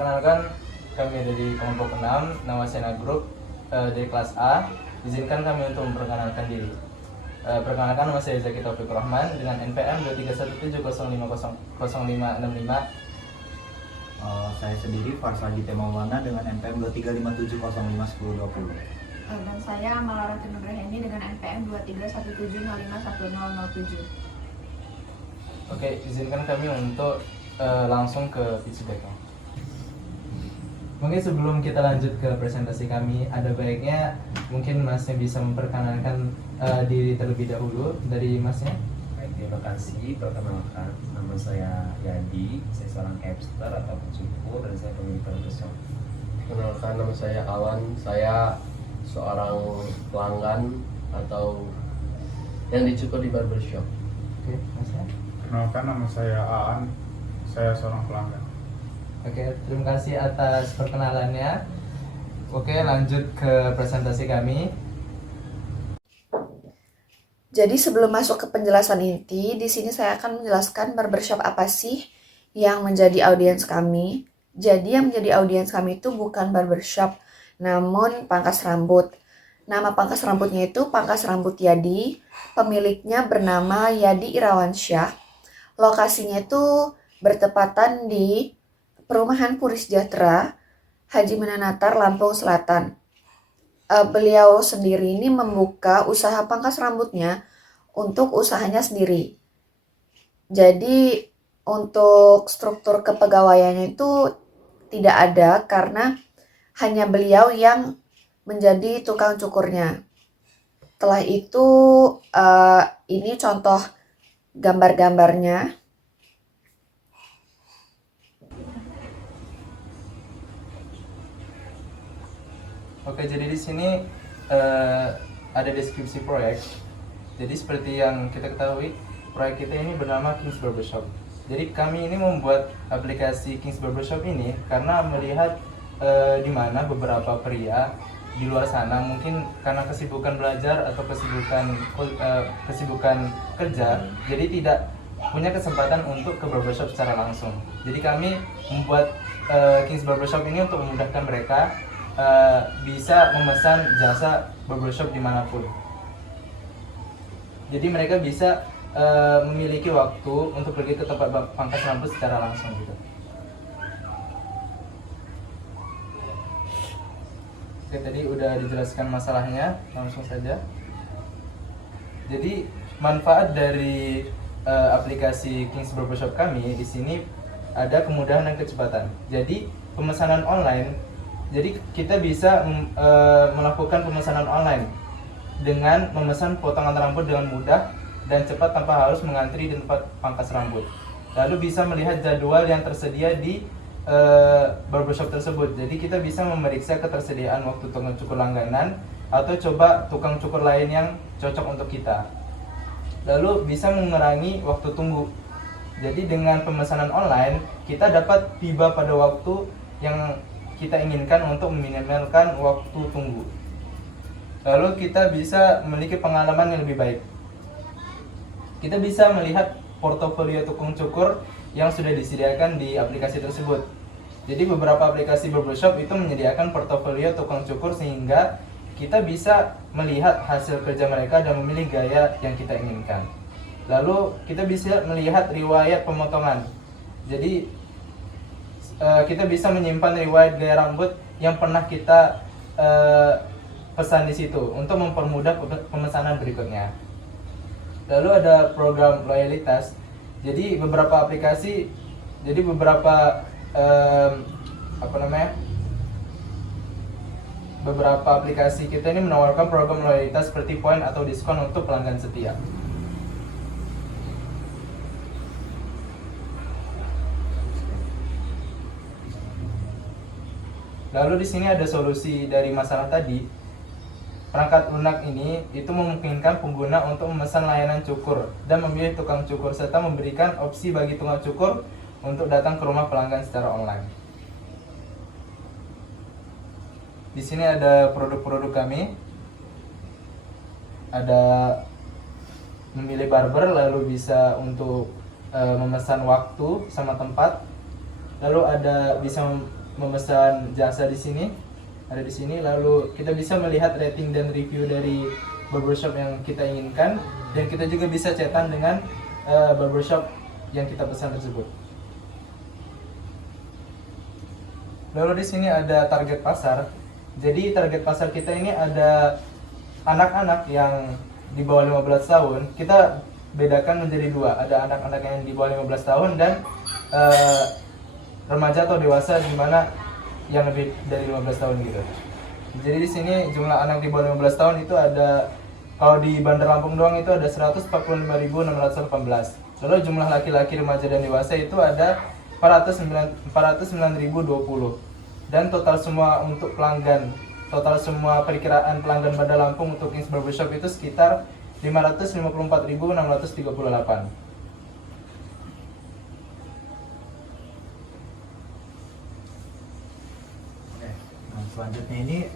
Perkenalkan, kami dari kelompok 6, nama Sena Group, dari kelas A. Izinkan kami untuk memperkenalkan diri. Perkenalkan, nama saya Zaki Taufikur Rahman dengan NPM 231705000565. Saya sendiri Farsadi Maulana dengan NPM 2357051020. Dan saya Malara Nugraheni dengan NPM 2317051007. Oke, izinkan kami untuk langsung ke pitch deck. Mungkin sebelum kita lanjut ke presentasi kami, ada baiknya mungkin Masnya bisa memperkenalkan diri terlebih dahulu dari Masnya. Baik, terima kasih. Perkenalkan, nama saya Yadi, saya seorang capster atau pencukur dan saya pemilik barbershop. Kenalkan, nama saya Awan, saya seorang pelanggan atau yang dicukur di barbershop. Oke, Masnya. Kenalkan, nama saya Aan, saya seorang pelanggan. Oke, terima kasih atas perkenalannya. Oke, lanjut ke presentasi kami. Jadi sebelum masuk ke penjelasan inti, di sini saya akan menjelaskan barbershop apa sih yang menjadi audiens kami. Jadi yang menjadi audiens kami itu bukan barbershop, namun pangkas rambut. Nama pangkas rambutnya itu Pangkas Rambut Yadi. Pemiliknya bernama Yadi Irawansyah. Lokasinya itu bertepatan di Perumahan Puri Sejahtera, Haji Menanatar, Lampung Selatan. Beliau sendiri ini membuka usaha pangkas rambutnya untuk usahanya sendiri. Jadi untuk struktur kepegawaiannya itu tidak ada karena hanya beliau yang menjadi tukang cukurnya. Setelah itu ini contoh gambar-gambarnya. Oke, jadi di sini ada deskripsi proyek. Jadi seperti yang kita ketahui, proyek kita ini bernama Kings Barbershop. Jadi kami ini membuat aplikasi Kings Barbershop ini karena melihat di mana beberapa pria di luar sana mungkin karena kesibukan belajar atau kesibukan kerja, jadi tidak punya kesempatan untuk ke barbershop secara langsung. Jadi kami membuat Kings Barbershop ini untuk memudahkan mereka bisa memesan jasa barbershop dimanapun. Jadi mereka bisa memiliki waktu untuk pergi ke tempat pangkas rambut secara langsung gitu. Oke, tadi udah dijelaskan masalahnya, langsung saja. Jadi manfaat dari aplikasi Kings Barbershop kami di sini ada kemudahan dan kecepatan. Jadi pemesanan online. Jadi kita bisa melakukan pemesanan online dengan memesan potongan rambut dengan mudah dan cepat tanpa harus mengantri di tempat pangkas rambut. Lalu bisa melihat jadwal yang tersedia di barbershop tersebut. Jadi kita bisa memeriksa ketersediaan waktu tukang cukur langganan atau coba tukang cukur lain yang cocok untuk kita. Lalu bisa mengurangi waktu tunggu. Jadi dengan pemesanan online kita dapat tiba pada waktu yang kita inginkan untuk meminimalkan waktu tunggu. Lalu kita bisa memiliki pengalaman yang lebih baik. Kita bisa melihat portofolio tukang cukur yang sudah disediakan di aplikasi tersebut. Jadi beberapa aplikasi barbershop itu menyediakan portofolio tukang cukur sehingga kita bisa melihat hasil kerja mereka dan memilih gaya yang kita inginkan. Lalu kita bisa melihat riwayat pemotongan. Jadi kita bisa menyimpan riwayat gaya rambut yang pernah kita pesan di situ untuk mempermudah pemesanan berikutnya. Lalu ada program loyalitas. Jadi beberapa aplikasi, beberapa aplikasi kita ini menawarkan program loyalitas seperti poin atau diskon untuk pelanggan setia. Lalu di sini ada solusi dari masalah tadi. Perangkat lunak ini itu memungkinkan pengguna untuk memesan layanan cukur dan memilih tukang cukur serta memberikan opsi bagi tukang cukur untuk datang ke rumah pelanggan secara online. Di sini ada produk-produk kami. Ada memilih barber, lalu bisa untuk memesan waktu sama tempat. Lalu ada bisa memesan jasa di sini, ada di sini. Lalu kita bisa melihat rating dan review dari barbershop yang kita inginkan, dan kita juga bisa chatan dengan barbershop yang kita pesan tersebut. Lalu di sini ada target pasar. Jadi target pasar kita ini ada anak-anak yang di bawah 15 tahun. Kita bedakan menjadi dua. Ada anak-anak yang di bawah 15 tahun dan remaja atau dewasa, di mana yang lebih dari 15 tahun gitu. Jadi di sini jumlah anak di bawah 15 tahun itu ada, kalau di Bandar Lampung doang itu ada 145.618. Lalu jumlah laki-laki remaja dan dewasa itu ada 409.020. Dan total semua untuk pelanggan, total semua perkiraan pelanggan Bandar Lampung untuk Kings Barbershop itu sekitar 554.638. Nah, selanjutnya ini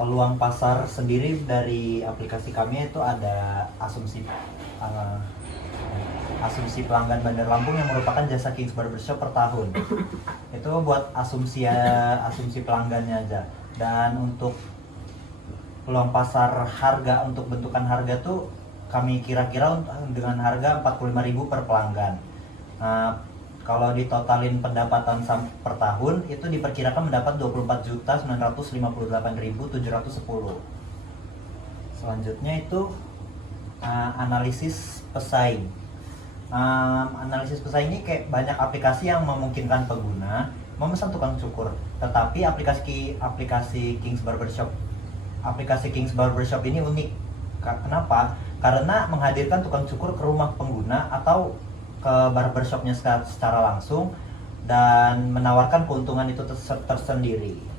peluang pasar sendiri dari aplikasi kami itu ada asumsi pelanggan Bandar Lampung yang merupakan jasa Kings Barbershop per tahun. Itu buat asumsi pelanggannya aja. Dan untuk peluang pasar harga, untuk bentukan harga tuh kami kira-kira dengan harga 45.000 per pelanggan. Nah, kalau ditotalin pendapatan per tahun itu diperkirakan mendapat 24.958.710. Selanjutnya itu analisis pesaing. Analisis pesaing ini kayak banyak aplikasi yang memungkinkan pengguna memesan tukang cukur, tetapi aplikasi Kings Barbershop ini unik. Kenapa? Karena menghadirkan tukang cukur ke rumah pengguna atau ke barbershopnya secara langsung dan menawarkan keuntungan itu tersendiri.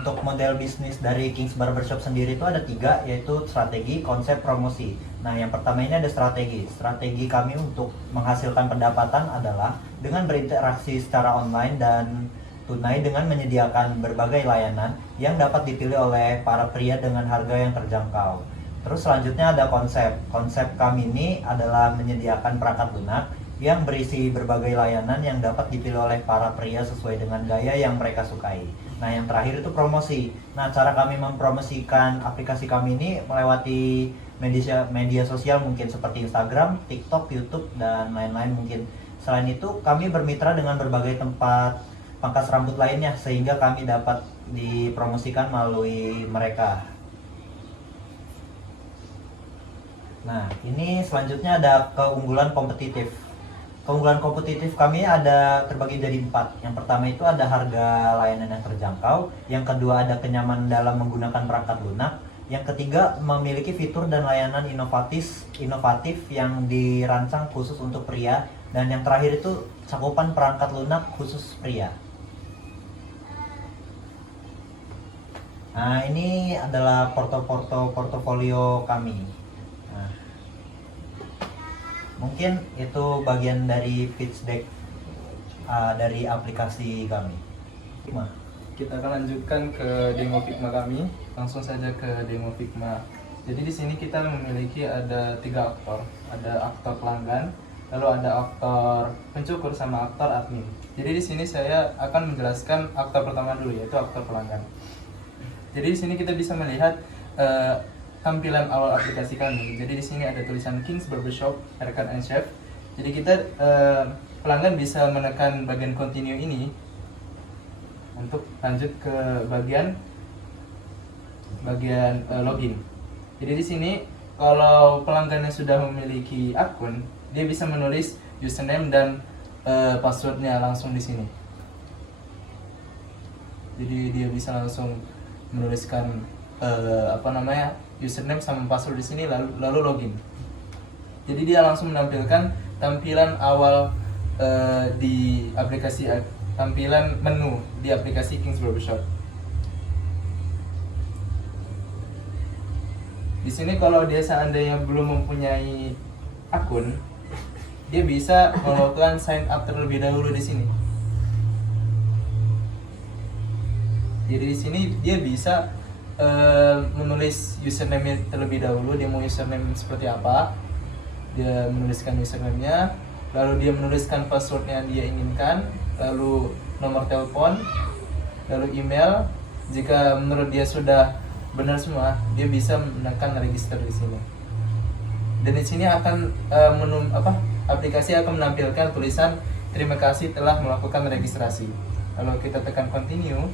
Untuk model bisnis dari Kings Barbershop sendiri itu ada 3, yaitu strategi, konsep, promosi. Nah, yang pertama ini ada strategi. Strategi kami untuk menghasilkan pendapatan adalah dengan berinteraksi secara online dan tunai dengan menyediakan berbagai layanan yang dapat dipilih oleh para pria dengan harga yang terjangkau. Terus selanjutnya ada konsep. Konsep kami ini adalah menyediakan perangkat lunak yang berisi berbagai layanan yang dapat dipilih oleh para pria sesuai dengan gaya yang mereka sukai. Nah, yang terakhir itu promosi. Nah, cara kami mempromosikan aplikasi kami ini melewati media sosial mungkin seperti Instagram, TikTok, YouTube, dan lain-lain mungkin. Selain itu, kami bermitra dengan berbagai tempat pangkas rambut lainnya sehingga kami dapat dipromosikan melalui mereka. Nah, ini selanjutnya ada keunggulan kompetitif. Keunggulan kompetitif kami ada terbagi jadi 4. Yang pertama itu ada harga layanan yang terjangkau. Yang kedua ada kenyamanan dalam menggunakan perangkat lunak. Yang ketiga memiliki fitur dan layanan inovatif yang dirancang khusus untuk pria. Dan yang terakhir itu cakupan perangkat lunak khusus pria. Nah, ini adalah portofolio kami. Mungkin itu bagian dari pitch deck dari aplikasi kami. Kita akan lanjutkan ke demo Figma kami. Langsung saja ke demo Figma. Jadi di sini kita memiliki ada 3 aktor. Ada aktor pelanggan, lalu ada aktor pencukur sama aktor admin. Jadi di sini saya akan menjelaskan aktor pertama dulu, yaitu aktor pelanggan. Jadi di sini kita bisa melihat tampilan awal aplikasi kami. Jadi di sini ada tulisan Kings Barbershop Haircut and Shave. Jadi kita pelanggan bisa menekan bagian continue ini untuk lanjut ke bagian login. Jadi di sini kalau pelanggannya sudah memiliki akun, dia bisa menulis username dan passwordnya langsung di sini. Jadi dia bisa langsung menuliskan username sama password di sini lalu login. Jadi dia langsung menampilkan tampilan awal di aplikasi, tampilan menu di aplikasi Kings Barbershop. Di sini kalau dia seandainya belum mempunyai akun, dia bisa melakukan sign up terlebih dahulu di sini. Jadi di sini dia bisa menulis username terlebih dahulu. Dia mau username seperti apa, dia menuliskan username-nya, lalu dia menuliskan password yang dia inginkan, lalu nomor telepon, lalu email. Jika menurut dia sudah benar semua, dia bisa menekan register di sini. Dan di sini akan aplikasi akan menampilkan tulisan terima kasih telah melakukan registrasi. Lalu kita tekan continue.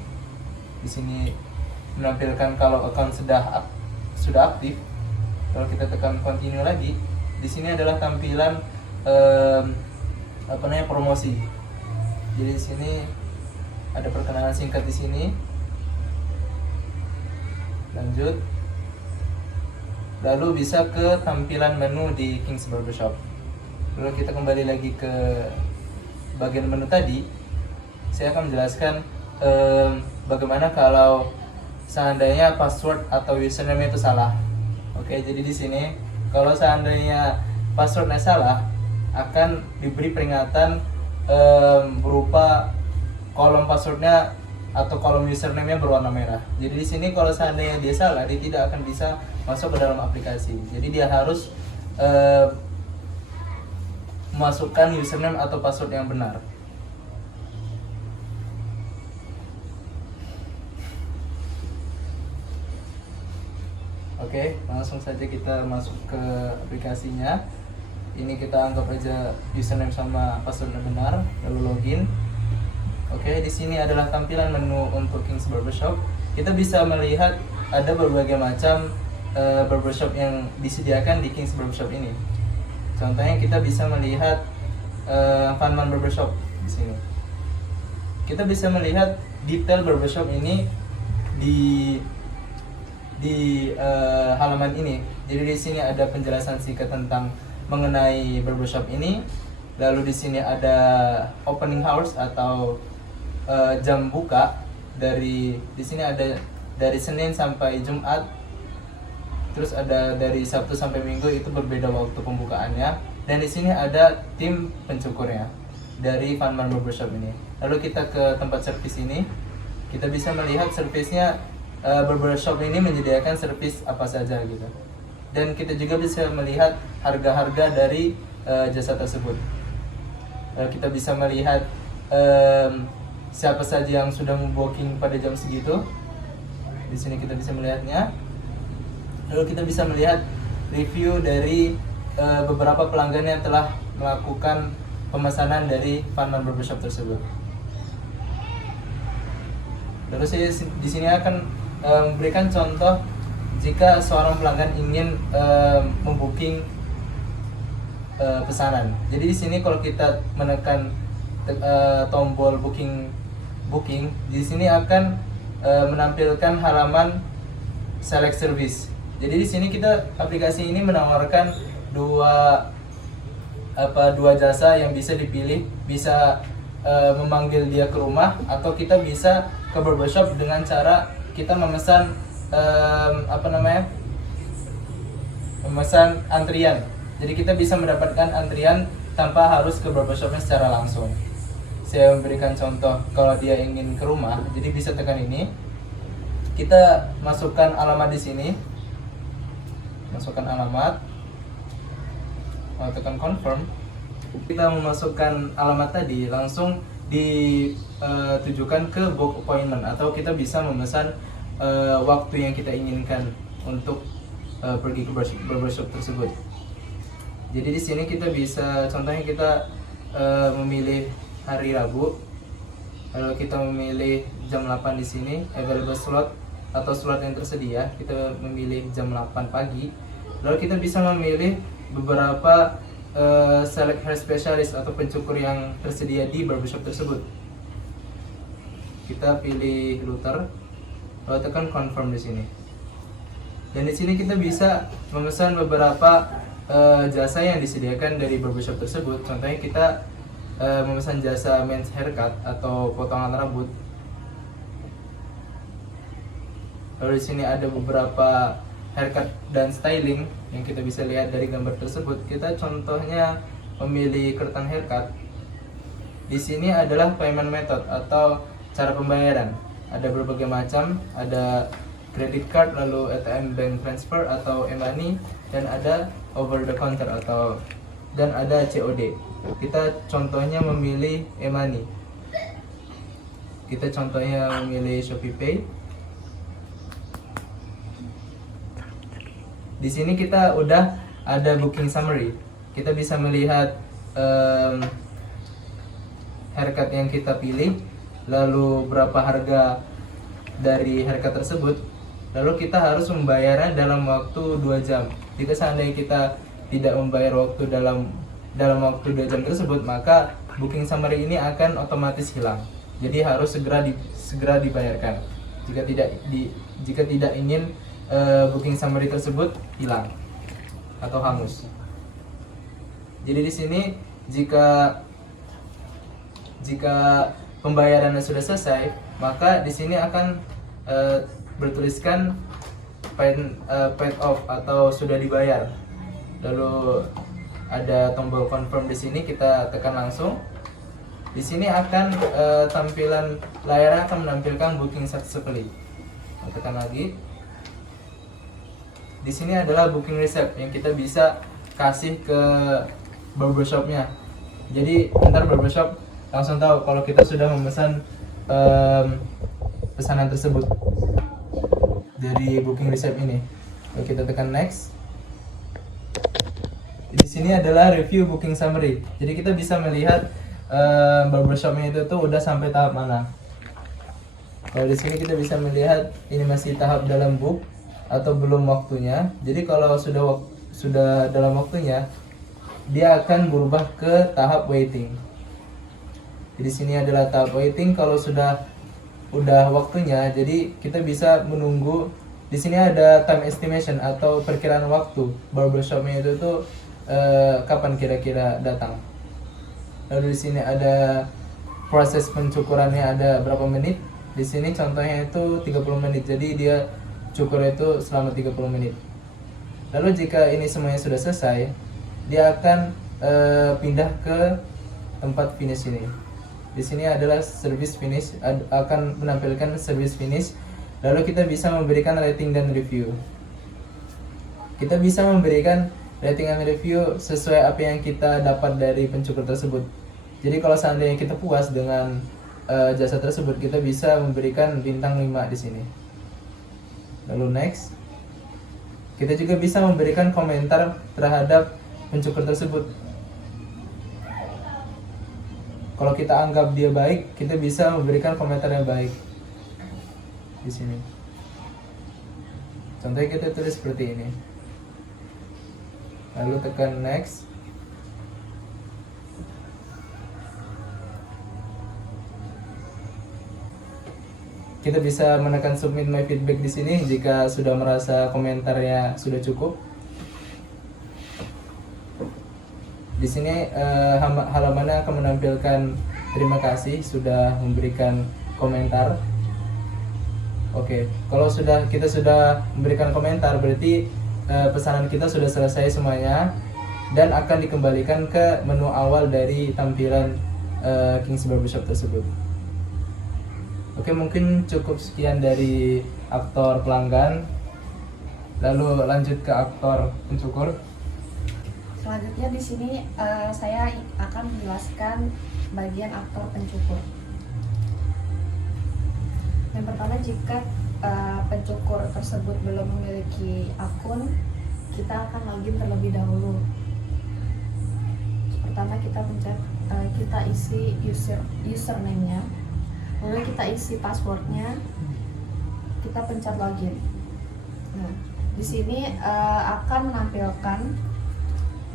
Di sini menampilkan kalau account sudah aktif. Kalau kita tekan continue lagi, di sini adalah tampilan promosi. Jadi di sini ada perkenalan singkat di sini. Lanjut. Lalu bisa ke tampilan menu di Kings Barbershop. Lalu kita kembali lagi ke bagian menu tadi. Saya akan menjelaskan bagaimana kalau seandainya password atau username itu salah. Oke, jadi di sini kalau seandainya passwordnya salah, akan diberi peringatan berupa kolom passwordnya atau kolom username-nya berwarna merah. Jadi di sini kalau seandainya dia salah, dia tidak akan bisa masuk ke dalam aplikasi. Jadi dia harus memasukkan username atau password yang benar. Oke, langsung saja kita masuk ke aplikasinya. Ini kita anggap aja username sama passwordnya benar, lalu login. Oke, di sini adalah tampilan menu untuk Kings Barbershop. Kita bisa melihat ada berbagai macam barbershop yang disediakan di Kings Barbershop ini. Contohnya kita bisa melihat Funman Barbershop di sini. Kita bisa melihat detail barbershop ini di halaman ini. Jadi di sini ada penjelasan singkat tentang mengenai barbershop ini. Lalu di sini ada opening hours atau jam buka. Di sini ada dari Senin sampai Jumat. Terus ada dari Sabtu sampai Minggu, itu berbeda waktu pembukaannya. Dan di sini ada tim pencukurnya dari Funman Barbershop ini. Lalu kita ke tempat servis ini. Kita bisa melihat servisnya, barbershop ini menyediakan servis apa saja gitu. Dan kita juga bisa melihat harga-harga dari jasa tersebut. Kita bisa melihat siapa saja yang sudah membooking pada jam segitu. Di sini kita bisa melihatnya. Lalu kita bisa melihat review dari beberapa pelanggan yang telah melakukan pemesanan dari Funman Barbershop tersebut. Lalu saya di sini akan memberikan contoh jika seorang pelanggan ingin membooking pesanan. Jadi di sini kalau kita menekan tombol booking, di sini akan menampilkan halaman select service. Jadi di sini aplikasi ini menawarkan dua jasa yang bisa dipilih, bisa memanggil dia ke rumah, atau kita bisa ke barbershop dengan cara kita memesan memesan antrian. Jadi kita bisa mendapatkan antrian tanpa harus ke barbershopnya secara langsung. Saya memberikan contoh kalau dia ingin ke rumah, jadi bisa tekan ini. Kita masukkan alamat di sini. Masukkan alamat. Tekan confirm. Kita memasukkan alamat tadi, langsung ditujukan ke book appointment, atau kita bisa memesan waktu yang kita inginkan untuk pergi ke barbershop tersebut. Jadi di sini kita bisa, contohnya kita memilih hari Rabu, lalu kita memilih jam 8 di sini, available slot atau slot yang tersedia, kita memilih jam 8 pagi. Lalu kita bisa memilih beberapa select hair specialist atau pencukur yang tersedia di barbershop tersebut. Kita pilih Luther, lalu tekan confirm di sini. Dan di sini kita bisa memesan beberapa jasa yang disediakan dari barbershop tersebut. Contohnya kita memesan jasa men's haircut atau potongan rambut. Lalu di sini ada beberapa haircut dan styling yang kita bisa lihat dari gambar tersebut. Kita contohnya memilih curtain haircut. Di sini adalah payment method atau cara pembayaran. Ada berbagai macam, ada credit card, lalu ATM bank transfer atau e-money, dan ada over the counter atau dan ada COD. Kita contohnya memilih e-money. Kita contohnya memilih Shopee Pay. Di sini kita udah ada booking summary. Kita bisa melihat haircut yang kita pilih, lalu berapa harga dari haircut tersebut, lalu kita harus membayarnya dalam waktu 2 jam. Jika seandainya kita tidak membayar waktu dalam waktu 2 jam tersebut, maka booking summary ini akan otomatis hilang. Jadi harus segera dibayarkan. Jika tidak ingin booking summary tersebut hilang atau hangus. Jadi di sini jika pembayarannya sudah selesai, maka di sini akan bertuliskan paid off atau sudah dibayar. Lalu ada tombol confirm di sini, kita tekan langsung. Di sini akan tampilan layarnya akan menampilkan booking successfully. Tekan lagi. Di sini adalah booking receipt yang kita bisa kasih ke barbershopnya. Jadi ntar barbershop langsung tahu kalau kita sudah memesan pesanan tersebut dari booking receipt ini. Lalu kita tekan next. Di sini adalah review booking summary. Jadi kita bisa melihat barbershopnya itu tuh udah sampai tahap mana. Kalau di sini kita bisa melihat ini masih tahap dalam book atau belum waktunya. Jadi kalau sudah dalam waktunya, dia akan berubah ke tahap waiting. Di sini adalah tahap waiting. Kalau udah waktunya, jadi kita bisa menunggu. Di sini ada time estimation atau perkiraan waktu barbershopnya itu tuh kapan kira-kira datang. Lalu di sini ada proses pencukurannya ada berapa menit. Di sini contohnya itu 30 menit. Jadi dia cukur itu selama 30 menit. Lalu jika ini semuanya sudah selesai, dia akan pindah ke tempat finish ini. Di sini adalah service finish, akan menampilkan service finish. Lalu kita bisa memberikan rating dan review. Kita bisa memberikan rating dan review sesuai apa yang kita dapat dari pencukur tersebut. Jadi kalau seandainya kita puas dengan jasa tersebut, kita bisa memberikan bintang 5 di sini. Lalu next. Kita juga bisa memberikan komentar terhadap pencukur tersebut. Kalau kita anggap dia baik, kita bisa memberikan komentar yang baik di sini. Contohnya kita tulis seperti ini. Lalu tekan next. Kita bisa menekan submit my feedback di sini jika sudah merasa komentarnya sudah cukup. Di sini halamannya akan menampilkan terima kasih sudah memberikan komentar. Oke, kalau kita sudah memberikan komentar, berarti pesanan kita sudah selesai semuanya dan akan dikembalikan ke menu awal dari tampilan Kings Barbershop tersebut. Oke, mungkin cukup sekian dari aktor pelanggan. Lalu lanjut ke aktor pencukur. Selanjutnya di sini saya akan menjelaskan bagian aktor pencukur. Yang pertama, jika pencukur tersebut belum memiliki akun, kita akan login terlebih dahulu. Pertama kita isi username-nya, lalu kita isi passwordnya, kita pencet login. Nah, di sini akan menampilkan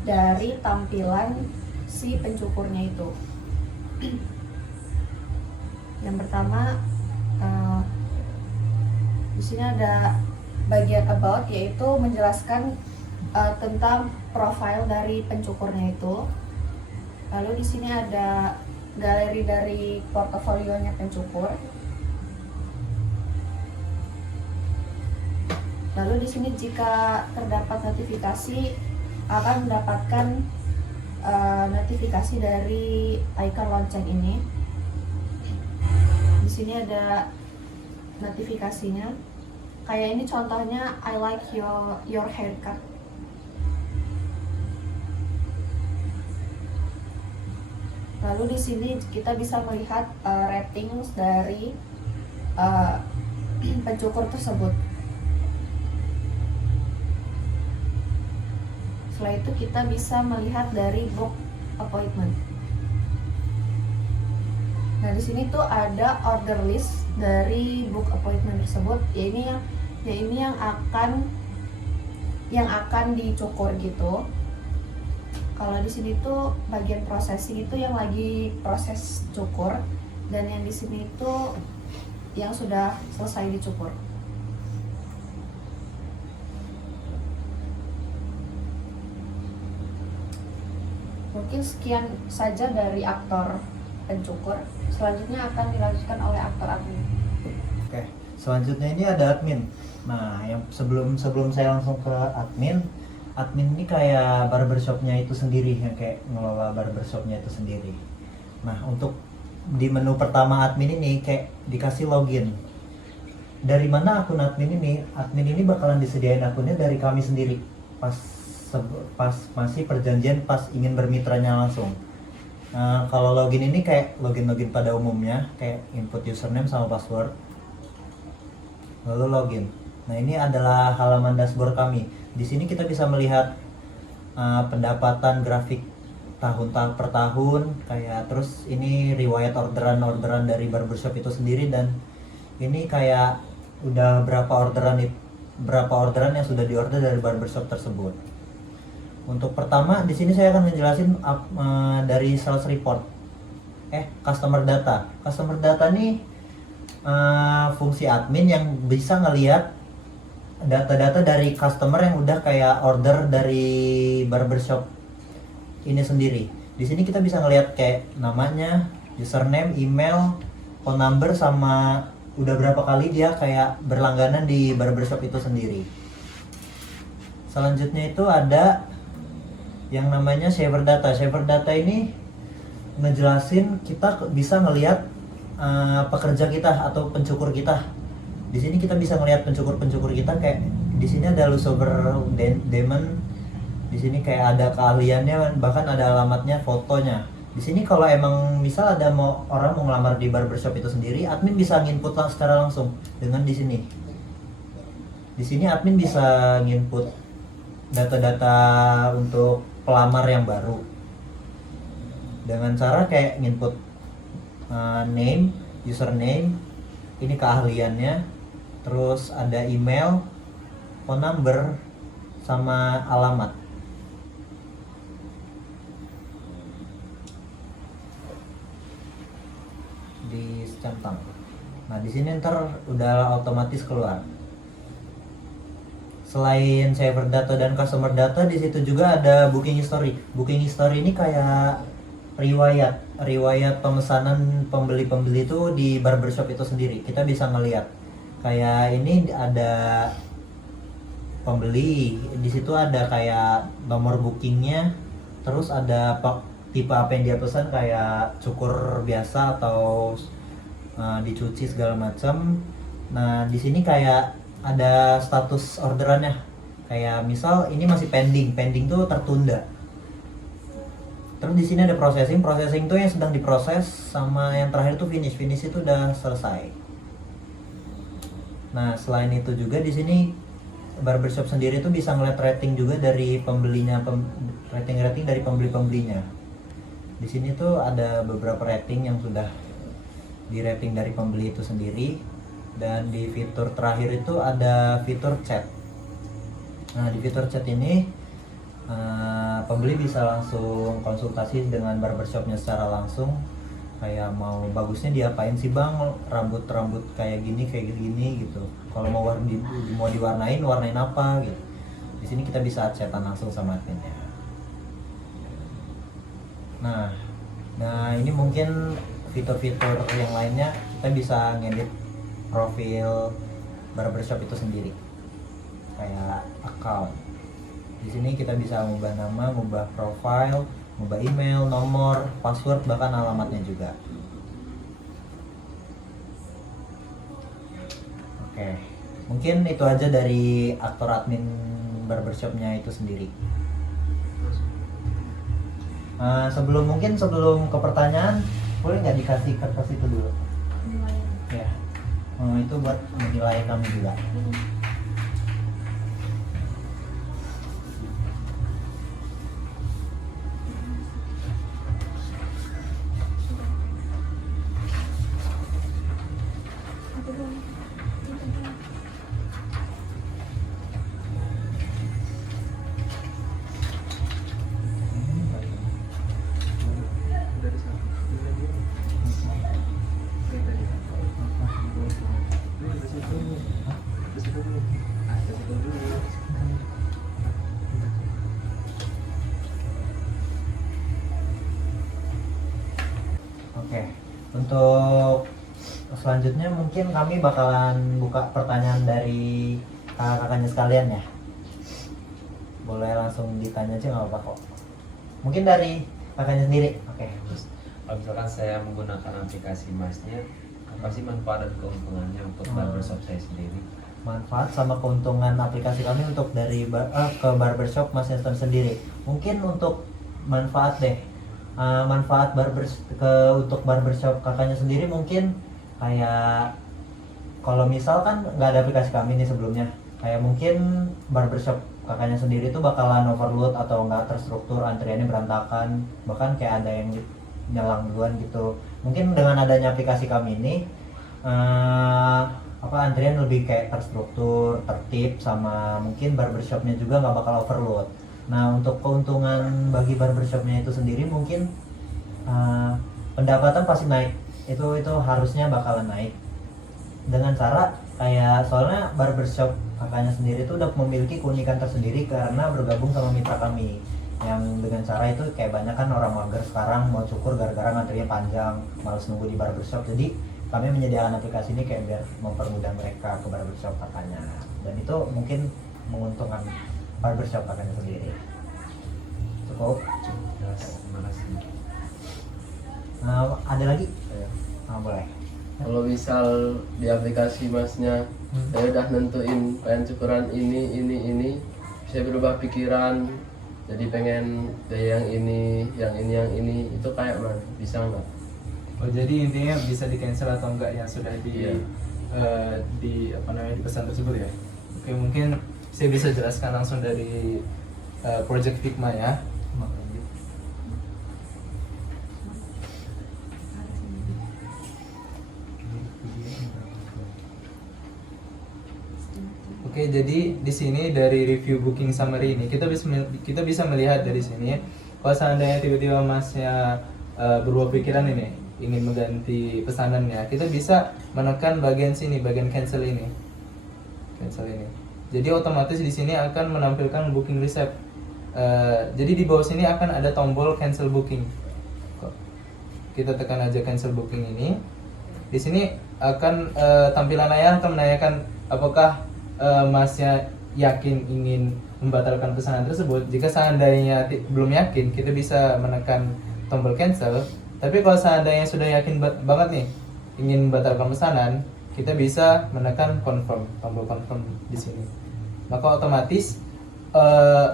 dari tampilan si pencukurnya itu. Yang pertama, di sini ada bagian about, yaitu menjelaskan tentang profil dari pencukurnya itu. Lalu di sini ada galeri dari portofolionya pencukur. Lalu di sini jika terdapat notifikasi, akan mendapatkan notifikasi dari icon lonceng ini. Di sini ada notifikasinya. Kayak ini contohnya, I like your haircut. Lalu di sini kita bisa melihat ratings dari eh, pencukur tersebut. Setelah itu kita bisa melihat dari book appointment. Nah, di sini tuh ada order list dari book appointment tersebut. Ini yang akan dicukur gitu. Kalau di sini tuh bagian processing itu yang lagi proses cukur, dan yang di sini itu yang sudah selesai dicukur. Mungkin sekian saja dari aktor pencukur. Selanjutnya akan dilanjutkan oleh aktor admin. Oke, selanjutnya ini ada admin. Nah, yang sebelum saya langsung ke admin ini kayak barbershopnya itu sendiri, yang kayak ngelola barbershopnya itu sendiri. Nah, untuk di menu pertama admin ini kayak dikasih login. Dari mana akun admin ini? Admin ini bakalan disediain akunnya dari kami sendiri pas masih perjanjian, pas ingin bermitranya langsung. Nah, kalau login ini kayak login pada umumnya, kayak input username sama password, lalu login. Nah, ini adalah halaman dashboard kami. Di sini kita bisa melihat pendapatan grafik tahun per tahun, kayak terus ini riwayat orderan dari barbershop itu sendiri, dan ini kayak udah berapa orderan yang sudah diorder dari barbershop tersebut. Untuk pertama di sini saya akan menjelasin dari sales report, customer data. Customer data ini fungsi admin yang bisa ngelihat data-data dari customer yang udah kayak order dari barbershop ini sendiri. Di sini kita bisa ngelihat kayak namanya, username, email, phone number, sama udah berapa kali dia kayak berlangganan di barbershop itu sendiri. Selanjutnya itu ada yang namanya shaver data. Shaver data ini ngejelasin kita bisa ngelihat pekerja kita atau pencukur kita. Di sini kita bisa ngelihat pencukur kita, kayak di sini ada Lusover Demon. Di sini kayak ada keahliannya, bahkan ada alamatnya, fotonya. Di sini kalau emang misal ada orang mau ngelamar di barbershop itu sendiri, admin bisa nginput secara langsung dengan di sini. Di sini admin bisa nginput data-data untuk pelamar yang baru dengan cara kayak nginput name, username, ini keahliannya, terus ada email, phone number, sama alamat. Dicentang. Nah, di sini ntar udah otomatis keluar. Selain server data dan customer data, di situ juga ada booking history. Booking history ini kayak riwayat pemesanan pembeli itu di barbershop itu sendiri. Kita bisa ngelihat kayak ini ada pembeli, di situ ada kayak nomor bookingnya, terus ada tipe apa yang dia pesan, kayak cukur biasa atau dicuci segala macam. Nah, di sini kayak ada status orderannya, kayak misal ini masih pending tuh tertunda. Terus di sini ada processing tuh yang sedang diproses, sama yang terakhir tuh finish itu udah selesai. Nah, selain itu juga di sini barbershop sendiri tuh bisa ngeliat rating juga dari pembelinya, rating dari pembelinya. Di sini tuh ada beberapa rating yang sudah di rating dari pembeli itu sendiri. Dan di fitur terakhir itu ada fitur chat. Nah, di fitur chat ini pembeli bisa langsung konsultasi dengan barbershopnya secara langsung, kayak mau bagusnya diapain sih bang, rambut kayak gini gitu. Kalau mau diwarnain, warnain apa gitu. Di sini kita bisa chatan langsung sama adminnya. Nah ini mungkin fitur-fitur yang lainnya, kita bisa ngedit profil barbershop itu sendiri, kayak account. Di sini kita bisa mengubah nama, mengubah profile, mengubah email, nomor, password, bahkan alamatnya juga. Oke, mungkin itu aja dari aktor admin barbershopnya itu sendiri. Sebelum ke pertanyaan, boleh nggak dikasih kertas itu dulu? Ya. Itu buat menilai kami juga. Oke, untuk selanjutnya mungkin kami bakalan buka pertanyaan dari kakak-kakaknya sekalian ya. Boleh langsung ditanya aja nggak apa-apa kok. Mungkin dari kakaknya sendiri. Oke. Kalau misalkan saya menggunakan aplikasi Masnya, apa sih manfaat dan keuntungannya untuk barbershop saya sendiri? Manfaat sama keuntungan aplikasi kami untuk dari ke barbershop Mas Neston sendiri. Mungkin untuk manfaat deh. Manfaat untuk barbershop kakaknya sendiri mungkin kayak kalau misal kan nggak ada aplikasi kami nih sebelumnya, kayak mungkin barbershop kakaknya sendiri tuh bakalan overload atau nggak terstruktur, antriannya berantakan, bahkan kayak ada yang nyelang duluan gitu. Mungkin dengan adanya aplikasi kami ini antrian lebih kayak terstruktur, tertib, sama mungkin barbershopnya juga nggak bakal overload. Nah, untuk keuntungan bagi barbershopnya itu sendiri mungkin pendapatan pasti naik. Itu harusnya bakalan naik. Dengan cara kayak soalnya barbershop kakaknya sendiri itu udah memiliki keunikan tersendiri karena bergabung sama mitra kami. Yang dengan cara itu kayak banyak kan orang mager sekarang mau cukur gara-gara ngantrinya panjang, males nunggu di barbershop. Jadi kami menyediakan aplikasi ini kayak biar mempermudah mereka ke barbershop kakaknya. Dan itu mungkin menguntungkan barbershop kakaknya sendiri. Cukup. Terima kasih. Ada lagi? Ya. Boleh. Kalau misal di aplikasi Masnya saya udah nentuin pengen cukuran ini, saya berubah pikiran jadi pengen yang ini, itu kayak mana? Bisa nggak? Oh, jadi intinya bisa di cancel atau enggak yang sudah Iya. di pesan tersebut ya. Oke, mungkin saya bisa jelaskan langsung dari Project Figma ya. Oke, jadi di sini dari review booking summary ini kita bisa melihat dari sini kalau seandainya tiba-tiba Masnya berubah pikiran ini ingin mengganti pesanannya, kita bisa menekan bagian sini, bagian cancel ini. Jadi otomatis di sini akan menampilkan booking receipt. Jadi di bawah sini akan ada tombol cancel booking. Kita tekan aja cancel booking ini. Di sini akan tampilan layar akan menanyakan apakah Masnya yakin ingin membatalkan pesanan tersebut. Jika seandainya belum yakin, kita bisa menekan tombol cancel. Tapi kalau seandainya sudah yakin banget nih ingin membatalkan pesanan, kita bisa menekan confirm, tombol confirm di sini. Maka otomatis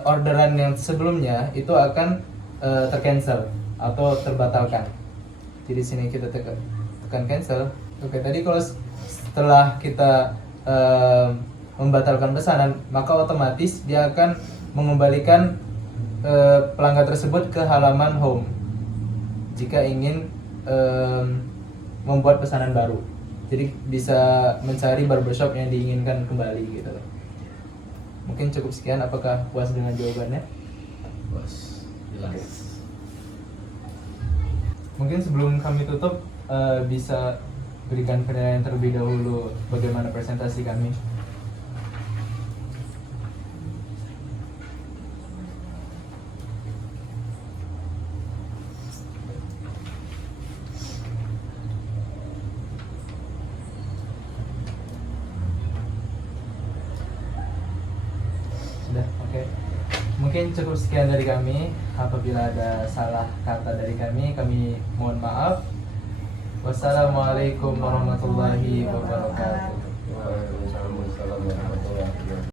orderan yang sebelumnya itu akan tercancel atau terbatalkan. Jadi di sini kita tekan cancel. Oke, tadi kalau setelah kita membatalkan pesanan, maka otomatis dia akan mengembalikan pelanggan tersebut ke halaman home jika ingin membuat pesanan baru. Jadi bisa mencari barbershop yang diinginkan kembali gitu loh. Mungkin cukup sekian. Apakah puas dengan jawabannya? Bos, jelas. Mungkin sebelum kami tutup bisa berikan penilaian terlebih dahulu bagaimana presentasi kami. Sudah, oke. Mungkin cukup sekian dari kami. Apabila ada salah kata dari kami mohon maaf. Wassalamualaikum warahmatullahi wabarakatuh.